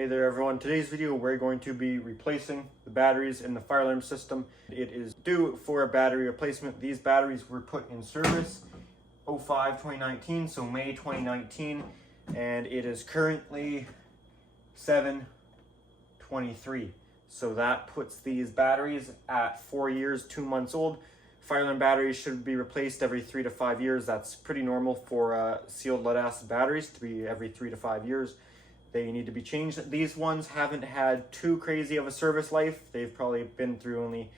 Hey there everyone, today's video we're going to be replacing the batteries in the fire alarm system. It is due for a battery replacement. These batteries were put in service 05-2019, so May 2019, and it is currently 7/23. So that puts these batteries at 4 years, 2 months old. Fire alarm batteries should be replaced every 3 to 5 years. That's pretty normal for sealed lead acid batteries to be every 3 to 5 years. They need to be changed. These ones haven't had too crazy of a service life. They've probably been through only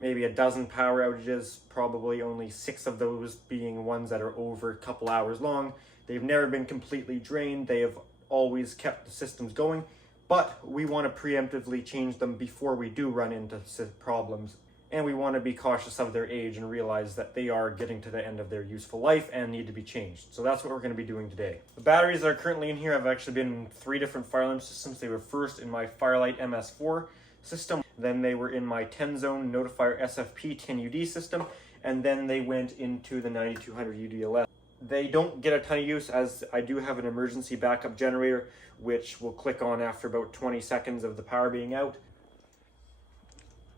maybe a dozen power outages, probably only 6 of those being ones that are over a couple hours long. They've never been completely drained. They have always kept the systems going, but we want to preemptively change them before we do run into problems. And we want to be cautious of their age and realize that they are getting to the end of their useful life and need to be changed. So that's what we're going to be doing today. The batteries that are currently in here have actually been in 3 different fire alarm systems. They were first in my Firelight MS4 system, then they were in my 10-zone Notifier SFP 10UD system, and then they went into the 9200 UDLS. They don't get a ton of use, as I do have an emergency backup generator, which will click on after about 20 seconds of the power being out.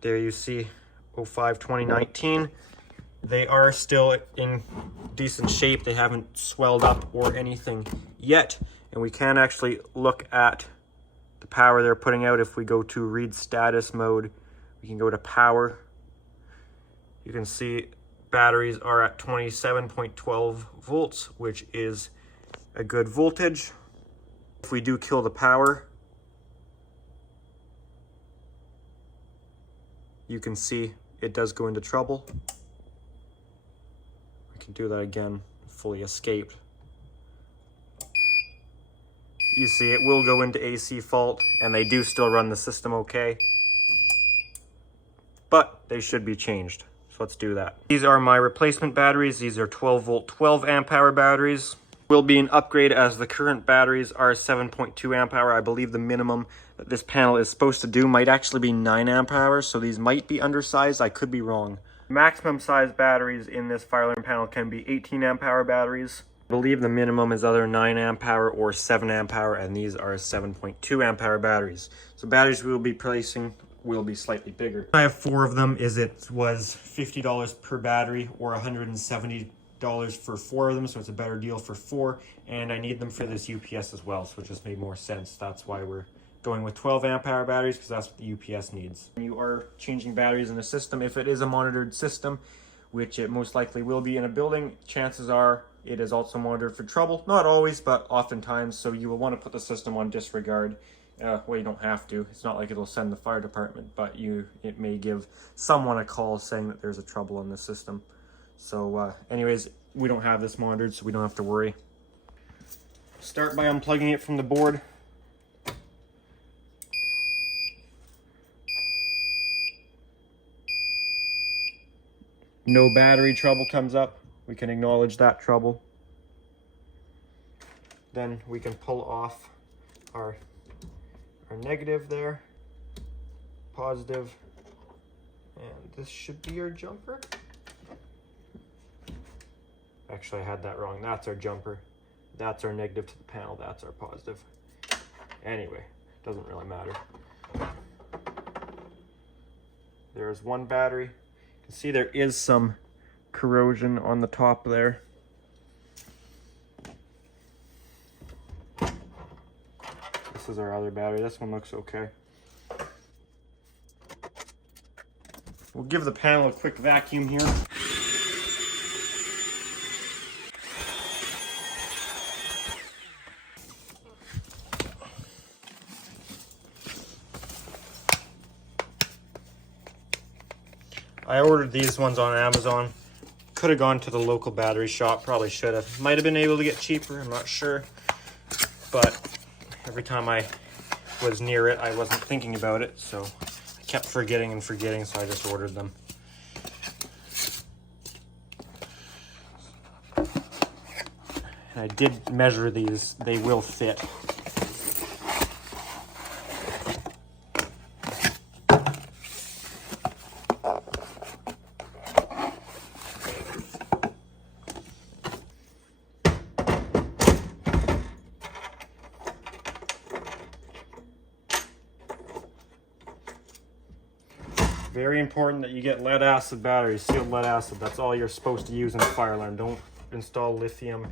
There you see 05-2019. They are still in decent shape. They haven't swelled up or anything yet. And we can actually look at the power they're putting out. If we go to read status mode, we can go to power. You can see batteries are at 27.12 volts, which is a good voltage. If we do kill the power, you can see it does go into trouble. I can do that again, fully escaped. You see it will go into AC fault, and they do still run the system okay, but they should be changed. So let's do that. These are my replacement batteries. These are 12 volt, 12 amp hour batteries. Will be an upgrade as the current batteries are 7.2 amp hour. I believe the minimum that this panel is supposed to do might actually be 9 amp hours, so these might be undersized. I could be wrong. Maximum size batteries in this fire alarm panel can be 18 amp hour batteries. I believe the minimum is either 9 amp hour or 7 amp hour, and these are 7.2 amp hour batteries. So batteries we will be placing will be slightly bigger. I have 4 of them. It was $50 per battery or $170 for 4 of them, so it's a better deal for 4, and I need them for this UPS as well, so it just made more sense. That's why we're going with 12 amp hour batteries, because that's what the UPS needs. When you are changing batteries in a system, if it is a monitored system, which it most likely will be in a building, chances are it is also monitored for trouble. Not always, but oftentimes, so you will want to put the system on disregard. Well, you don't have to. It's not like it'll send the fire department, but it may give someone a call saying that there's a trouble in the system. So anyways, we don't have this monitored, so we don't have to worry. Start by unplugging it from the board. No battery trouble comes up. We can acknowledge that trouble. Then we can pull off our negative there, positive, and this should be our jumper. Actually, I had that wrong. That's our jumper. That's our negative to the panel. That's our positive. Anyway, doesn't really matter. There's one battery. You can see there is some corrosion on the top there. This is our other battery. This one looks okay. We'll give the panel a quick vacuum here. I ordered these ones on Amazon. Could have gone to the local battery shop, probably should have. Might have been able to get cheaper, I'm not sure. But every time I was near it, I wasn't thinking about it, so I kept forgetting and forgetting, so I just ordered them. And I did measure these, they will fit. Very important that you get lead acid batteries, sealed lead acid. That's all you're supposed to use in a fire alarm. Don't install lithium,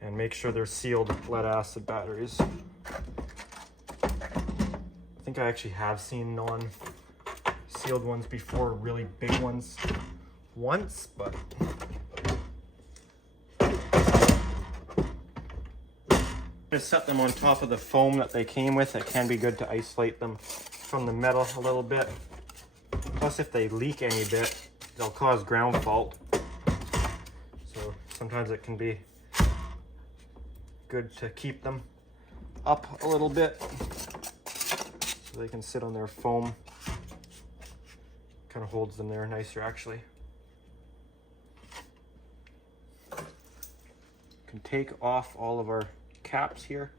and make sure they're sealed lead acid batteries. I think I actually have seen non-sealed ones before, really big ones once, but just set them on top of the foam that they came with. It can be good to isolate them from the metal a little bit. Plus, if they leak any bit, they'll cause ground fault. So sometimes it can be good to keep them up a little bit so they can sit on their foam. Kind of holds them there nicer, actually. Can take off all of our caps here.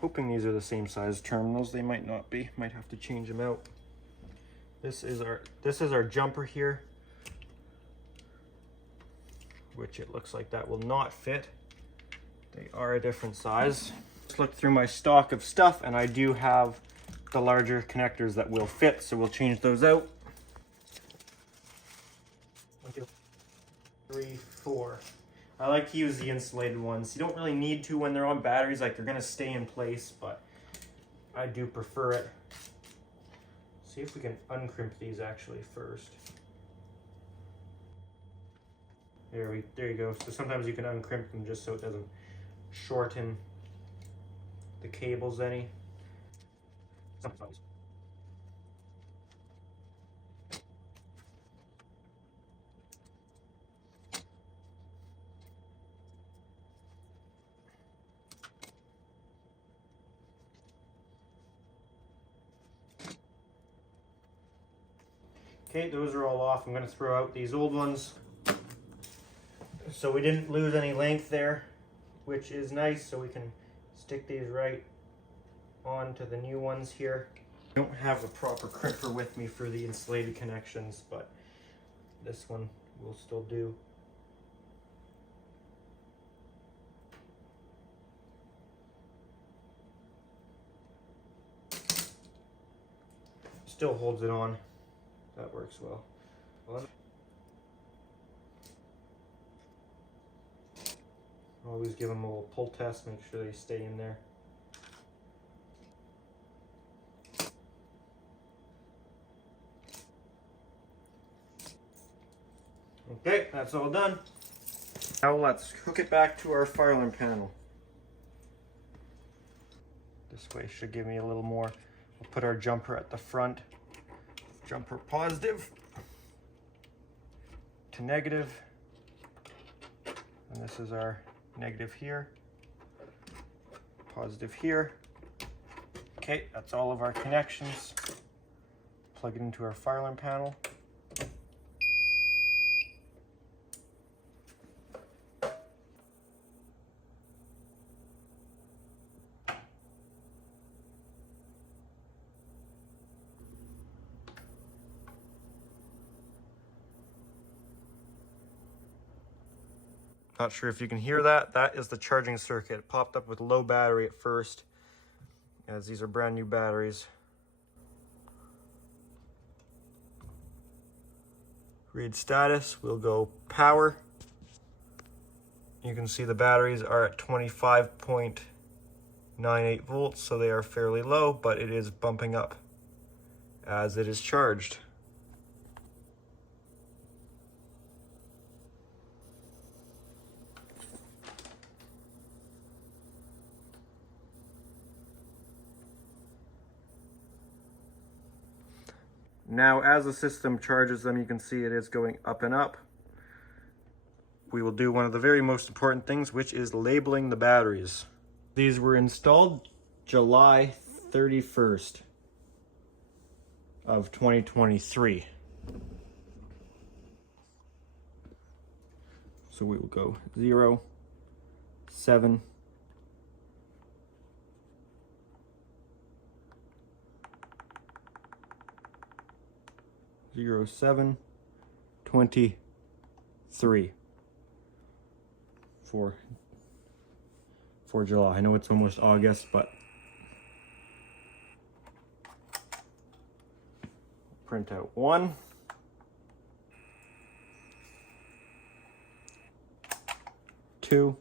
Hoping these are the same size terminals. They might not be. Might have to change them out. This is our jumper here, which it looks like that will not fit. They are a different size. Just looked through my stock of stuff, and I do have the larger connectors that will fit, so we'll change those out. 1, 2, 3, 4. I like to use the insulated ones. You don't really need to when they're on batteries, like they're gonna stay in place, but I do prefer it. See if we can uncrimp these actually first. There you go. So sometimes you can uncrimp them just so it doesn't shorten the cables any. Okay, those are all off. I'm going to throw out these old ones. So we didn't lose any length there, which is nice. So we can stick these right onto the new ones here. I don't have a proper crimper with me for the insulated connections, but this one will still do. Still holds it on. That works well. Always give them a little pull test, make sure they stay in there. Okay, that's all done. Now let's hook it back to our fire alarm panel. This way should give me a little more. We'll put our jumper at the front. Jumper positive to negative, and this is our negative here, positive here. Okay, that's all of our connections. Plug it into our fire alarm panel. Not sure if you can hear that. That is the charging circuit. It popped up with low battery at first, as these are brand new batteries. Read status, we'll go power. You can see the batteries are at 25.98 volts, so they are fairly low, but it is bumping up as it is charged. Now, as the system charges them, you can see it is going up and up. We will do one of the very most important things, which is labeling the batteries. These were installed July 31st of 2023. So we will go 0, 7, 07, 23 for July. I know it's almost August, but print out one. Two.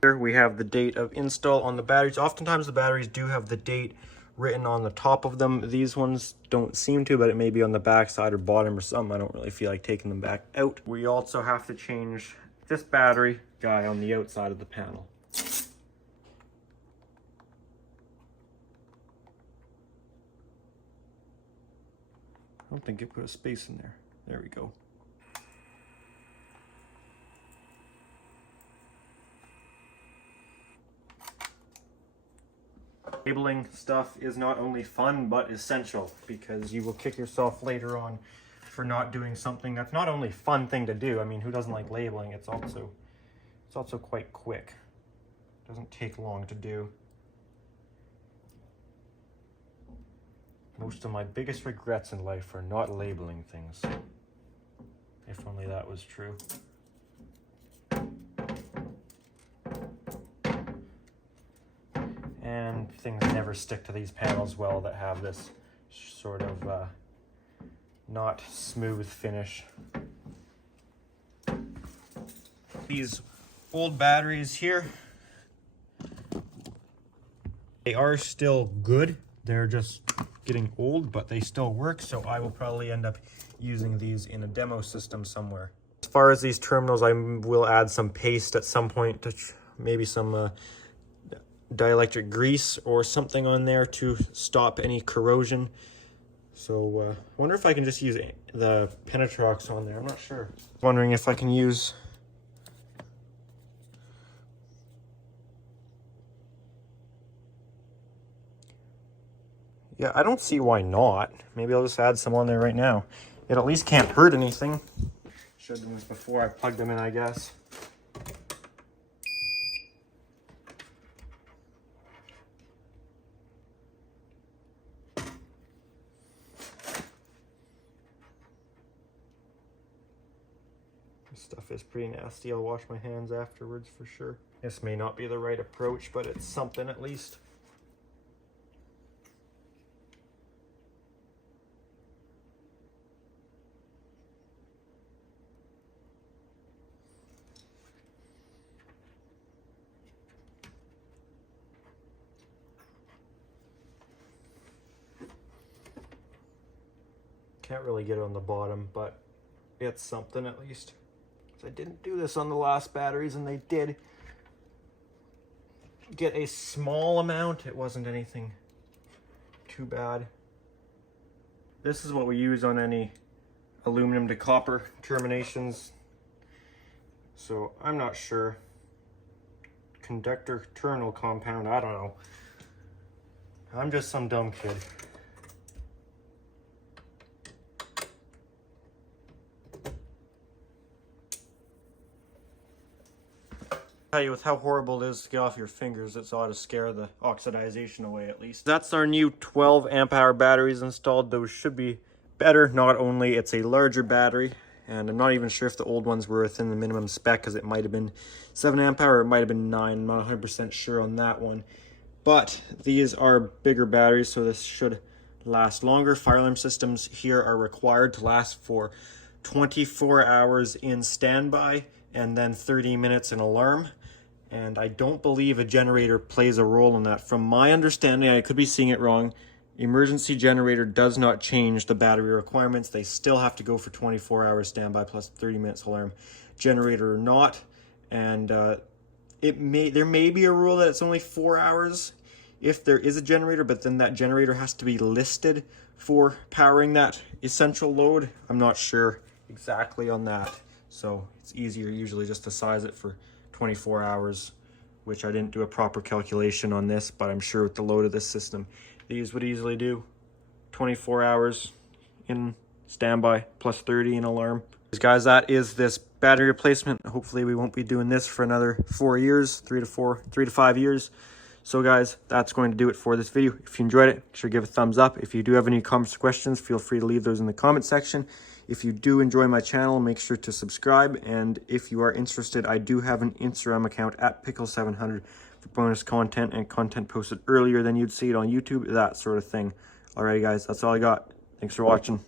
Here we have the date of install on the batteries. Oftentimes the batteries do have the date written on the top of them. These ones don't seem to, but it may be on the back side or bottom or something. I don't really feel like taking them back out. We also have to change this battery guy on the outside of the panel. I don't think it put a space in there. There we go. Labeling stuff is not only fun but essential, because you will kick yourself later on for not doing something that's not only a fun thing to do. I mean, who doesn't like labeling? It's also quite quick. It doesn't take long to do. Most of my biggest regrets in life are not labeling things. If only that was true. And things never stick to these panels well that have this sort of not smooth finish. These old batteries here, they are still good. They're just getting old, but they still work, so I will probably end up using these in a demo system somewhere. As far as these terminals, I will add some paste at some point, to maybe some dielectric grease or something on there to stop any corrosion. So I wonder if I can just use the Penetrox on there. I'm not sure. Wondering if I can use I don't see why not. Maybe I'll just add some on there right now. It at least can't hurt anything. Showed them this before I plugged them in, I guess. This stuff is pretty nasty. I'll wash my hands afterwards for sure. This may not be the right approach, but it's something at least. Can't really get it on the bottom, but it's something at least. I didn't do this on the last batteries, and they did get a small amount. It wasn't anything too bad. This is what we use on any aluminum to copper terminations. So I'm not sure. Conductor terminal compound, I don't know. I'm just some dumb kid. Tell you, with how horrible it is to get off your fingers, it's ought to scare the oxidization away at least. That's our new 12 amp hour batteries installed. Those should be better. Not only it's a larger battery, and I'm not even sure if the old ones were within the minimum spec, because it might have been 7 amp hour or it might have been 9. I'm not 100% sure on that one. But these are bigger batteries, so this should last longer. Fire alarm systems here are required to last for 24 hours in standby and then 30 minutes in alarm. And I don't believe a generator plays a role in that. From my understanding, I could be seeing it wrong, emergency generator does not change the battery requirements. They still have to go for 24 hours standby plus 30 minutes alarm. Generator or not. And there may be a rule that it's only 4 hours if there is a generator, but then that generator has to be listed for powering that essential load. I'm not sure exactly on that. So it's easier usually just to size it for 24 hours, which I didn't do a proper calculation on this, but I'm sure with the load of this system, these would easily do 24 hours in standby plus 30 in alarm. Guys, that is this battery replacement. Hopefully we won't be doing this for another 4 years, 3 to 5 years. So guys, that's going to do it for this video. If you enjoyed it, make sure to give a thumbs up. If you do have any comments or questions, feel free to leave those in the comment section. If you do enjoy my channel, make sure to subscribe. And if you are interested, I do have an Instagram account at Pickle700 for bonus content and content posted earlier than you'd see it on YouTube, that sort of thing. Alrighty guys, that's all I got. Thanks for watching.